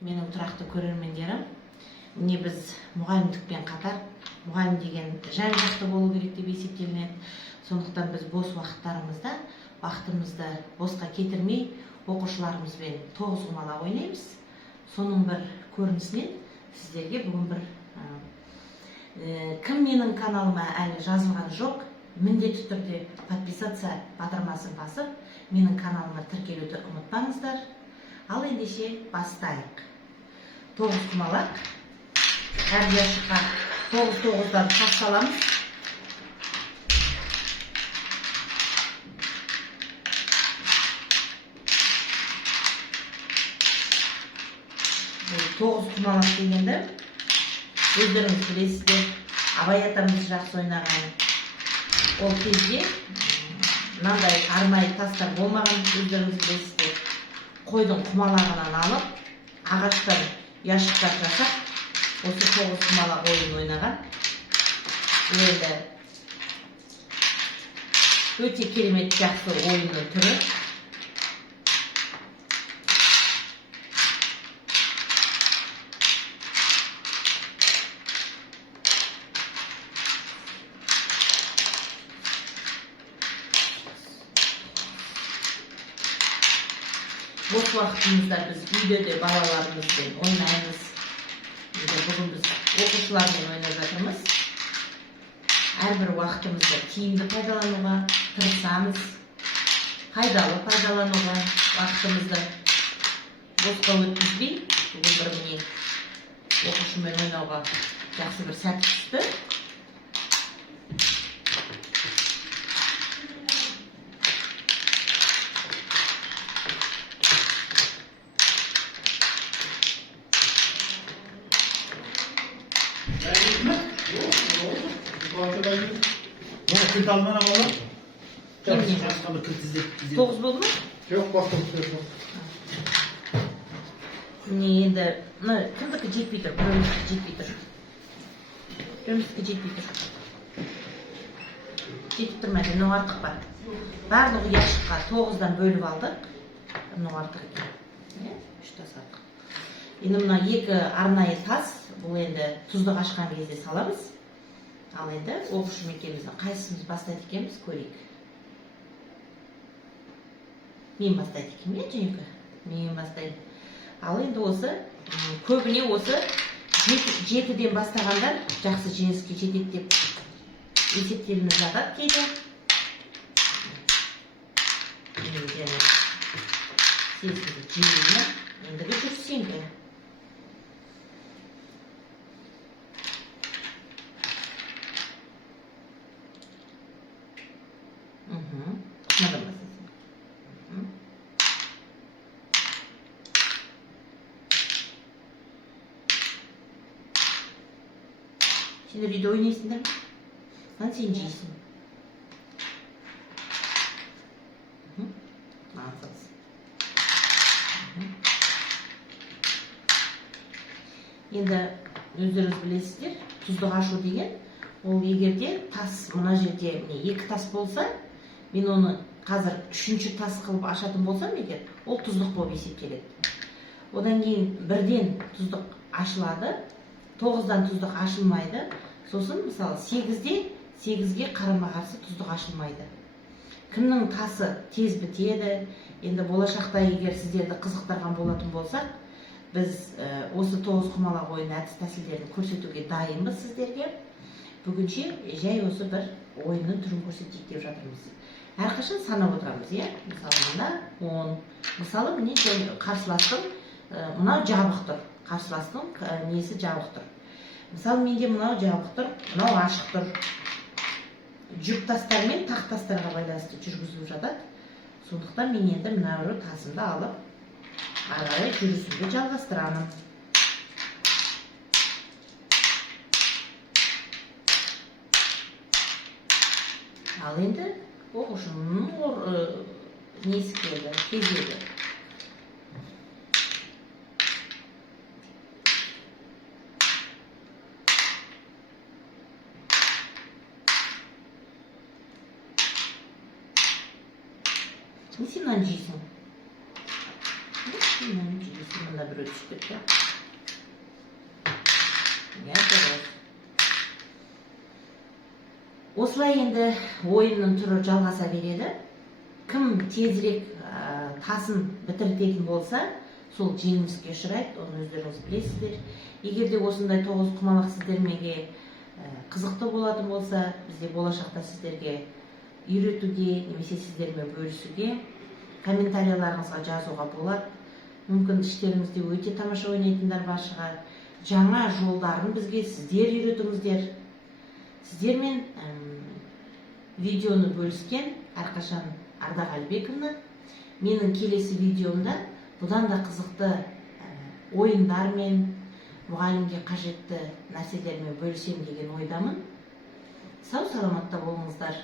менің тұрақты көрермендерім. Міне біз мұғалімдікпен қатар, мұғалім деген жан-жақты болу керек деп есептелінеді. Сондықтан біз бос уақыттарымызда, вақытымызды босқа кетірмей, оқушыларымызбен тоғызқұмалақ ойнаймыз. Соның бір көрінісінен сіздерге бүгін бір кім менің каналыма әлі жазылған жоқ, міндетті түрде подписаться батырмасын басып, менің каналыма тіркелуді ұмытпаңыздар. Ал ендеше бастайық. Тоғызқұмалақ. Әр яшыққа 9-9-дан тас саламыз. Тоғызқұмалақ дегенді өздеріңіз білесіздер, Абай атамыз жақсы ойнаған. Ол кезде мынандай арнайы тастар болмаған, өздеріңіз білесіздер. Қойдың құмалағынан алып, ағаштан яшықтар жасап, осы тоғызқұмалақ ойын ойнаған. Енді өте керемет жақсы ойынның түрі. Бос уақытымызда біз үйде де балаларымызбен ойнаймыз. Бүгін біз оқушылармен ойнап жатырмыз. Әрбір уақытымызды тиімді пайдалануға тырысамыз. Пайдалы пайдалануға уақытымызды босқа өткізбей, бүгін бір міне оқушымен ойнауға жақсы бір сәт түсті. Almana var. Тоғыз болды ма? Жоқ, басқа жоқ. Міне енді кімдікі жетпей тұр, біреуміздікі жетпей тұр. Біреуміздікі жетпей тұр. Жетіп тұрмайды, мынау артық па? Барлығы яшыққа 9-дан бөліп алдық. Мынау артық екен. 3 тас артық. Енді мына екі арнайы тас, бұл енді тұздық ашқан кезде саламыз. Ал енді оқушы екеуміздің қайсымыз бастайды екенбіз көрейік. Мен бастайды екен, Женька? Мен бастайды. Ал енді осы, көбіне осы 7-ден бастағандар жақсы жеңіске жетеді деп есептелініп жатады кейде. Сезімді жеңілі, ендігі жүрсеңгі. Сендер үйде ойнайсыңдар ма? Сен жейсің. Енді өздеріңіз білесіздер, тұздық ашу деген, ол егерде тас, мына жерде 2 тас болса, мен оны қазір 3-ші тас қылып ашатын болсам егер, ол тұздық болып есептеледі. Одан кейін 1-ден тұздық ашылады, 9-дан тұздық ашылмайды. Сосын, мысалы, 8-ге қарама-қарсы тұздық ашылмайды. Кімнің тасы тез бітеді, енді болашақта егер сіздерді қызықтырған болатын болсақ, біз осы тоғызқұмалақ ойын әдіс-тәсілдерін көрсетуге дайынбыз сіздерге. Бүгінше жай осы бір ойынның түрін көрсетейік деп жатырмыз. Әрқашан санап отырамыз, иә? Мысалы, мына 10. Мысалы, міне қарсыластың, мынау жабық тұр. Қарсыластың несі жабық тұр. Мысалы, менде мынау жабық тұр, мынау ашық тұр. Жүк тастар мен тақ тастарға байланысты жүргізіліп жатады. Сондықтан мен енді мынау тасымды алып, арай жүрісімді жалғастырамын. Ал енді оқушының несі келді, кезегі. Сен мынаны жейсің. Мынаны жейсің, мында бір біреу түсіп кетті. Дұрыс. Осылай енді ойынның түрі жалғаса береді. Кім тезірек тасын бітіртетін болса, сол жеңіліске ұшырайды, оны өздеріңіз білесіздер. Егер де осындай тоғызқұмалақ сіздерге қызықты болатын болса, бізде болашақта сіздерге үйретуге, немесе сіздермен бөлісуге, комментарияларыңызға жазуға болады. Мүмкін іштеріңізде өте тамаша ойнайтындар бар шығар. Жаңа жолдарын бізге сіздер үйретіңіздер. Сіздермен видеоны бөліскен әрқашан Ардақ Әлбековна. Менің келесі видеомда бұдан да қызықты ойындармен, мұғалімге қажетті нәрселермен бөлісем деген ойдамын. Сау саламатта болыңыздар.